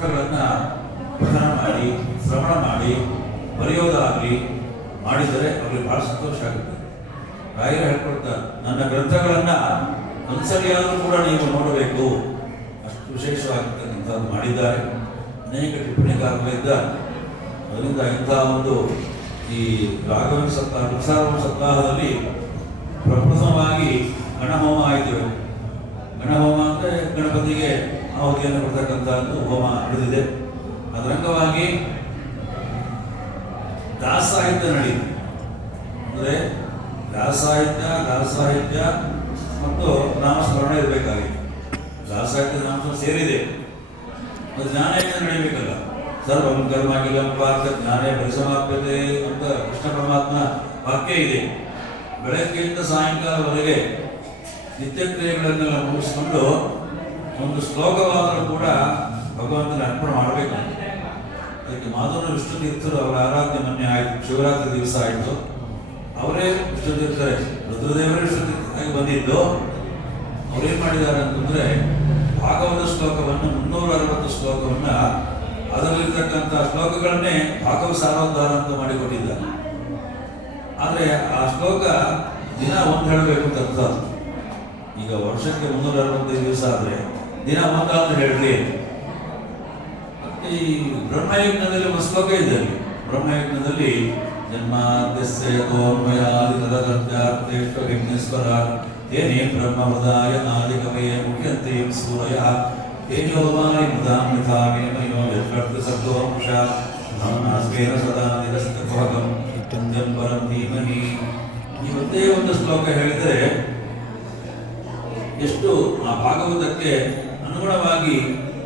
ಗ್ರಂಥಗಳನ್ನು ಪಠನ ಮಾಡಿ ಶ್ರವಣ ಮಾಡಿ ಬರೆಯೋದಾಗಲಿ ಮಾಡಿದರೆ ಅವರಿಗೆ ಬಹಳ ಸಂತೋಷ ಆಗುತ್ತೆ. ರಾಯರು ಹೇಳ್ಕೊಡ್ತಾರೆ, ನನ್ನ ಗ್ರಂಥಗಳನ್ನು ಒಂದ್ಸಲಿಯಾದರೂ ಕೂಡ ನೀವು ನೋಡಬೇಕು, ಅಷ್ಟು ವಿಶೇಷವಾಗಿರ್ತಕ್ಕಂಥದ್ದು ಮಾಡಿದ್ದಾರೆ. ಅನೇಕ ಟಿಪ್ಪಣಿಗಾರಗಳಿದ್ದಾರೆ. ಅದರಿಂದ ಇಂಥ ಒಂದು ಈ ರಾಘವೇಂದ್ರ ಸಪ್ತಾಹದಲ್ಲಿ ಪ್ರಪ್ರಥಮವಾಗಿ ಗಣಹೋಮ ಆಯಿತು. ಗಣಹೋಮ ಅಂದರೆ ಗಣಪತಿಗೆ ಆಹುತಿಯನ್ನು ಕೊಡ್ತಕ್ಕಂಥದ್ದು ಹೋಮ ನಡೆದಿದೆ. ಅದರ ಅಂಗವಾಗಿ ದಾಸಾಹಿತ್ಯ ನಡೆಯಿತು. ಅಂದರೆ ದಾಸಾಹಿತ್ಯ ಮತ್ತು ನಾಮಸ್ಮರಣೆ ಇರಬೇಕಾಗಿತ್ತು. ದಾಸಾಹಿತ್ಯ ನಾಮಸ್ಮರಣ ಸೇರಿದೆ. ಅದು ಜ್ಞಾನಯಜ್ಞ ನಡೀಬೇಕಲ್ಲ. ಸರ್ವಂ ಕರ್ಮಾಗಿಲಂ ಪಾರ್ಥ ಜ್ಞಾನೇ ಪರಿಸಮಾಪ್ಯತೆ ಅಂತ ಕೃಷ್ಣ ಪರಮಾತ್ಮ ವಾಕ್ಯ ಇದೆ. ಬೆಳಗ್ಗೆಯಿಂದ ಸಾಯಂಕಾಲವರೆಗೆ ನಿತ್ಯಕ್ರಿಯೆಗಳನ್ನೆಲ್ಲ ಮುಗಿಸ್ಕೊಂಡು ಒಂದು ಶ್ಲೋಕವಾದರೂ ಕೂಡ ಭಗವಂತನ ಅರ್ಪಣೆ ಮಾಡಬೇಕು. ಅದಕ್ಕೆ ಮಾಧವ ವಿಷ್ಣು ತೀರ್ಥರು ಅವರ ಆರಾಧ್ಯ ಮೊನ್ನೆ ಆಯಿತು, ಶಿವರಾತ್ರಿ ದಿವಸ ಆಯಿತು. ಅವರೇ ವಿಷ್ಣು ತೀರ್ಥರೇ, ರುದ್ರದೇವರೇ ವಿಷ್ಣು ತೀರ್ಥರಾಗಿ ಬಂದಿದ್ದು. ಅವರೇನು ಮಾಡಿದ್ದಾರೆ ಅಂತಂದರೆ ಭಾಗವತ ಶ್ಲೋಕವನ್ನು 360 ಶ್ಲೋಕವನ್ನು ಅದರಲ್ಲಿರ್ತಕ್ಕಂಥ ಶ್ಲೋಕಗಳನ್ನೇ ಭಾಗವ ಸಾರೋದ್ಧಾರ ಅಂತ ಮಾಡಿಕೊಟ್ಟಿದ್ದಾರೆ. ಆದರೆ ಆ ಶ್ಲೋಕ ದಿನ ಒಂದು ಹೇಳಬೇಕು ಅಂತ ಅರ್ಥ. ಈಗ ವರ್ಷಕ್ಕೆ 365 ದಿವಸ ಆದರೆ ದಿನ ಒಂದಾದ್ರೂ ಹೇಳ್ರಿ. ಈ ಬ್ರಹ್ಮಯಜ್ಞದಲ್ಲಿ ಒಂದು ಶ್ಲೋಕ ಇದೆ. ಬ್ರಹ್ಮಯಜ್ಞದಲ್ಲಿ ಜನ್ಮಾದ್ಯಸ್ಯೇಶ್ವರ ಏನೇ ಬ್ರಹ್ಮವೃದಾಯ ನಾದಿಕವೇ ಮುಖ್ಯಂತೆ ಸೂರಯ ತೇಜೋವಾರಿ ಮೃದಾಮೃತಾಮೇಮಯೋ ಯತ್ಕರ್ತ ಸರ್ವೋಂಶ ನಾಸ್ವೇನ ಸದಾ ನಿರಸ್ತಭಾಗಂ ಇತ್ಯಂಜಂ ಪರಂ ಧೀಮಹಿ. ಈ ಒಂದೇ ಒಂದು ಶ್ಲೋಕ ಹೇಳಿದರೆ ಎಷ್ಟು ಆ ಭಾಗವತಕ್ಕೆ ಅನುಗುಣವಾಗಿ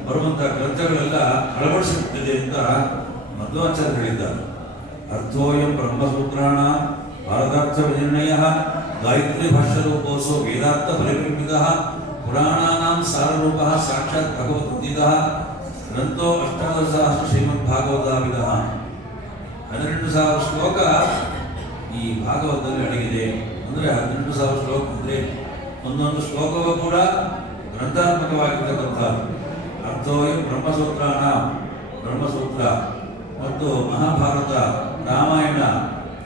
ಬರುವಂತಹ ಗ್ರಂಥಗಳೆಲ್ಲ ಅಳವಡಿಸಿಬಿಟ್ಟಿದೆ ಅಂತ ಮಧ್ವಾಚಾರ್ಯ ಹೇಳಿದ್ದಾರೆ. ಅರ್ಥೋಯಂ ಬ್ರಹ್ಮಸೂತ್ರಾಣ ಭಾರತಾರ್ಥ ವಿನಿರ್ಣಯ ಗಾಯತ್ರಿ ಭಾಷ್ಯರೂಪೋಸೋ ವೇದಾರ್ಥ ಪರಿಕಲ್ಪಿತ ಪುರಾಣಾನಾಂ ಸಾರರೂಪಃ ಸಾಕ್ಷಾತ್ ಭಗವದ್ಗೀತಾ ಗ್ರಂಥೋ 18,000 ಶ್ರೀಮದ್ಭಾಗವತಾವಿದ. 12,000 ಶ್ಲೋಕ ಈ ಭಾಗವತದಲ್ಲಿ ಅಡಗಿದೆ. ಅಂದರೆ 18,000 ಶ್ಲೋಕ ಅಂದರೆ ಒಂದೊಂದು ಶ್ಲೋಕವೂ ಕೂಡ ಗ್ರಂಥಾತ್ಮಕವಾಗಿರ್ತಕ್ಕಂಥದ್ದು. ಅರ್ಥೋಯಂ ಬ್ರಹ್ಮಸೂತ್ರಾಣ, ಬ್ರಹ್ಮಸೂತ್ರ ಮತ್ತು ಮಹಾಭಾರತ, ರಾಮಾಯಣ,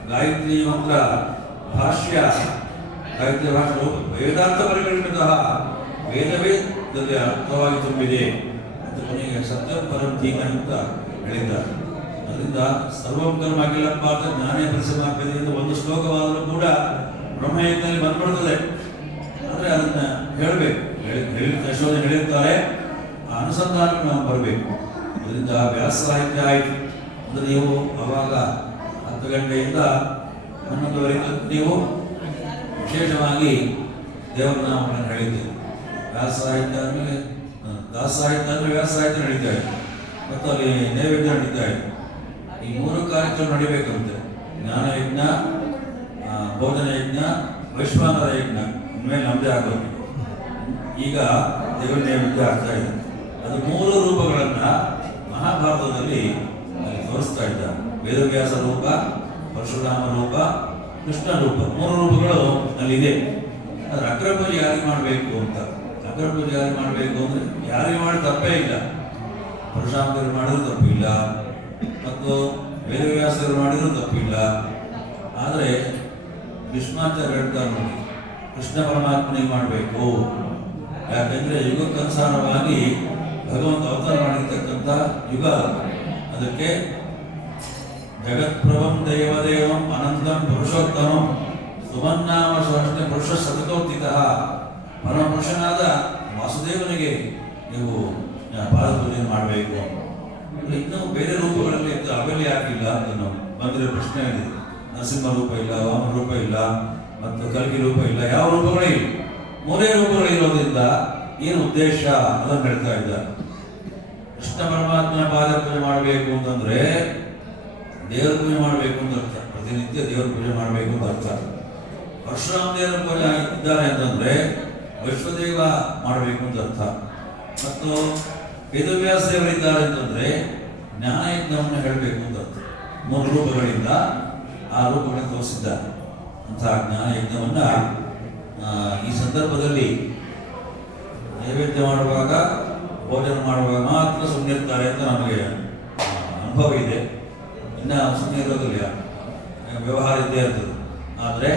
ಗಾಯತ್ರಿ ಮಂತ್ರ ಭಾಷ್ಯ, ಗಾಯತ್ರಿ ಭಾಷ್ಯ ವೇದಾರ್ಥ ಪರಿಕಲ್ಪಿತ, ವೇದವೇದದಲ್ಲಿ ಅರ್ಥವಾಗಿ ತುಂಬಿದೆ ಅಂತ ಕೊನೆಗೆ ಸತ್ಯಂ ಪರಂ ಧೀಮಹಿ ಅಂತ ಹೇಳಿದ್ದಾರೆ. ಅದರಿಂದ ಸರ್ವಂ ಕರ್ಮ ಅಖಿಲಂ ಪಾರ್ಥ ಜ್ಞಾನೇ ಪರಿಸಮಾಪ್ಯತೆ ಅಂತ ಒಂದು ಶ್ಲೋಕವಾದರೂ ಕೂಡ ಬ್ರಹ್ಮಯಜ್ಞದಲ್ಲಿ ಬಂದ್ಬಿಡ್ತದೆ. ಆದರೆ ಅದನ್ನು ಹೇಳಬೇಕು, ಯಶೋಧನೆ ಹೇಳಿರ್ತಾರೆ, ಆ ಅನುಸಂಧಾನಕ್ಕೆ ನಾವು ಬರಬೇಕು. ಅದರಿಂದ ವ್ಯಾಸ ಸಾಹಿತ್ಯ ಆಯಿತು ಅಂದರೆ ನೀವು ಆವಾಗ 10 ಗಂಟೆಯಿಂದ 11ವರೆಗೆ ನೀವು ವಿಶೇಷವಾಗಿ ದೇವರ ನಾಮಗಳನ್ನು ಹೇಳಿದ್ದೀವಿ. ವ್ಯಾಸ ಸಾಹಿತ್ಯ ಆದಮೇಲೆ ದಾಸ ಸಾಹಿತ್ಯ ಅಂದರೆ ವ್ಯಾಸ ಸಾಹಿತ್ಯ ನಡೀತಾ ಇದೆ ಮತ್ತು ಅಲ್ಲಿ ನೈವೇದ್ಯ ನಡೀತಾ ಇದೆ. ಈ 3 ಕಾರ್ಯಕ್ರಮ ನಡಿಬೇಕಂತೆ. ಜ್ಞಾನಯಜ್ಞ, ಭೋಜನ ಯಜ್ಞ, ವೈಶ್ವಾನರ ಯಜ್ಞ ಇನ್ಮೇಲೆ ನಮ್ಮದೇ ಆಗೋದು. ಈಗ ದೇವರ ನೈವೇದ್ಯ ಆಗ್ತಾ ಇದೆ. ಅದು 3 ರೂಪಗಳನ್ನು ಮಹಾಭಾರತದಲ್ಲಿ ತೋರಿಸ್ತಾ ಇದ್ದಾರೆ. ವೇದವ್ಯಾಸ ರೂಪ, ಪರಶುರಾಮ ರೂಪ, ಕೃಷ್ಣ ರೂಪ, 3 ರೂಪಗಳು ಅಲ್ಲಿದೆ. ಅದು ಅಗ್ರಪೂಜೆ ಯಾರಿಗೆ ಮಾಡಬೇಕು ಅಂತ. ಅಗ್ರಪೂಜೆ ಯಾರಿಗೆ ಮಾಡಬೇಕು ಅಂದರೆ ಯಾರಿಗೆ ಮಾಡಿ ತಪ್ಪೇ ಇಲ್ಲ. ಪರಶುರಾಮದೇವರು ಮಾಡಿದ್ರು ತಪ್ಪಿಲ್ಲ ಮತ್ತು ವೇದವ್ಯಾಸರು ಮಾಡಿದ್ರು ತಪ್ಪಿಲ್ಲ. ಆದರೆ ಭೀಷ್ಮಾಚಾರ್ಯ ಹೇಳ್ತಾರೆ ನೋಡಿ, ಕೃಷ್ಣ ಪರಮಾತ್ಮನಿಗೆ ಮಾಡಬೇಕು. ಯಾಕೆಂದರೆ ಯುಗಕ್ಕನುಸಾರವಾಗಿ ಭಗವಂತ ಅವತಾರ ಮಾಡಿರ್ತಕ್ಕಂಥ ಯುಗ. ಅದಕ್ಕೆ ಜಗತ್ಪ್ರಭಂ ದೇವದೇವಂ ಅನಂತಂ ಪುರುಷೋತ್ತಮಂ ಸುಮನ್ನಾಮ ಸಹಸ್ರ ಪುರುಷ ಸತತೋತ್ಥಿತ. ಪರಮಪುರುಷನಾದ ವಾಸುದೇವನಿಗೆ ನೀವು ಪಾದಪೂಜೆ ಮಾಡಬೇಕು. ಇನ್ನೂ ಬೇರೆ ರೂಪಗಳಲ್ಲಿ ಇತ್ತು, ಅವೆಲ್ಲ ಯಾಕಿಲ್ಲ ಅಂತ ನಾವು ಬಂದಿರೋ ಪ್ರಶ್ನೆ ಇದೆ. ನರಸಿಂಹ ರೂಪ ಇಲ್ಲ, ವಾಮನ ರೂಪ ಇಲ್ಲ ಮತ್ತು ಕಲ್ಕಿ ರೂಪ ಇಲ್ಲ, ಯಾವ ರೂಪಗಳೇ ಇಲ್ಲ. 3 ರೂಪಗಳಿರೋದ್ರಿಂದ ಏನು ಉದ್ದೇಶ ಅದನ್ನು ಹೇಳ್ತಾ ಇದ್ದಾರೆ. ಕೃಷ್ಣ ಪರಮಾತ್ಮನ ಪಾದ ಪೂಜೆ ಮಾಡಬೇಕು ಅಂತಂದ್ರೆ ದೇವರ ಪೂಜೆ ಮಾಡಬೇಕು ಅಂತ ಅರ್ಥ. ಪ್ರತಿನಿತ್ಯ ದೇವರ ಪೂಜೆ ಮಾಡಬೇಕು ಅಂತ ಅರ್ಥ. ಪರಶುರಾಮ ದೇವರ ಪೂಜೆ ಇದ್ದಾರೆ ಅಂತಂದ್ರೆ ವೈಶ್ವದೇವ ಮಾಡಬೇಕು ಅಂತ ಅರ್ಥ. ಮತ್ತು ವೇದವ್ಯಾಸ ದೇವರಿದ್ದಾರೆ ಅಂತಂದ್ರೆ ಜ್ಞಾನಯಜ್ಞವನ್ನು ಹೇಳಬೇಕು ಅಂತ ಅರ್ಥ. 3 ರೂಪಗಳಿಂದ ಆ ರೂಪಗಳನ್ನು ತೋರಿಸಿದ್ದಾರೆ. ಅಂತಹ ಜ್ಞಾನಯಜ್ಞವನ್ನು ಈ ಸಂದರ್ಭದಲ್ಲಿ ನೈವೇದ್ಯ ಮಾಡುವಾಗ ಭೋಜನ ಮಾಡುವಾಗ ಮಾತ್ರ ಸುಮ್ಮನಿರ್ತಾರೆ ಅಂತ ನಮಗೆ ಅನುಭವ ಇದೆ. ಇನ್ನು ಸುಮ್ಮನೆ ಇರೋದಿಲ್ಲ, ವ್ಯವಹಾರ ಇದ್ದೇ ಇರ್ತದೆ. ಆದರೆ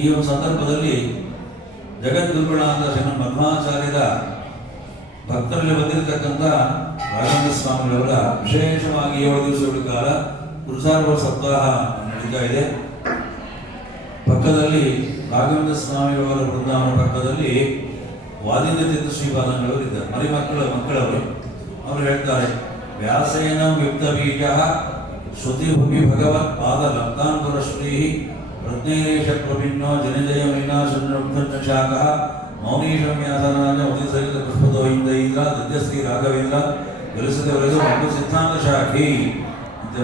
ಈ ಒಂದು ಸಂದರ್ಭದಲ್ಲಿ ಜಗದ್ಗುರುಗಳಾದ ಶ್ರೀಮನ್ ಮಧ್ವಾಚಾರ್ಯರ ಭಕ್ತರಲ್ಲಿ ಬಂದಿರತಕ್ಕಂಥ ರಾಘವೇಂದ್ರ ಸ್ವಾಮಿಗಳವರ ವಿಶೇಷವಾಗಿ 7 ದಿವಸಗಳ ಕಾಲ ಗುರುಸಾರ್ವ ಸಪ್ತಾಹ ನಡೀತಾ ಇದೆ. ಪಕ್ಕದಲ್ಲಿ ರಾಘವೇಂದ್ರ ಸ್ವಾಮಿಯವರ ಬೃಂದಾವನ ಪಕ್ಕದಲ್ಲಿ ವಾದಿನ ತೀರ್ಥ ಶ್ರೀಪಾದಂಗಳವರು ಇದ್ದಾರೆ, ಮಕ್ಕಳವರು. ಅವರು ಹೇಳ್ತಾರೆ, ವ್ಯಾಸೇನ ಯುಕ್ತ ಬೀಜ ಶ್ರುತಿಭೂಮಿ ಭಗವತ್ ಪಾದ ಲಬ್ಧಾಂತರ ಶ್ರೀ ಪ್ರಜ್ಞೇಶ ಪ್ರಭಿನ್ನೋ ಜನಜಯಮೈನ ಶಾಖ ಮೌನೀಶಂ ವ್ಯಾಸರಾಜ ಉದಿಸರಿತ ಪುಷ್ಪದೋ ಇಂದ್ರ ದ್ವಿತೀಯ ಶ್ರೀ ರಾಘವೇಂದ್ರ ವಿಲಸದವರೆಗೂ ಒಂದು ಸಿದ್ಧಾಂತ ಶಾಖಿ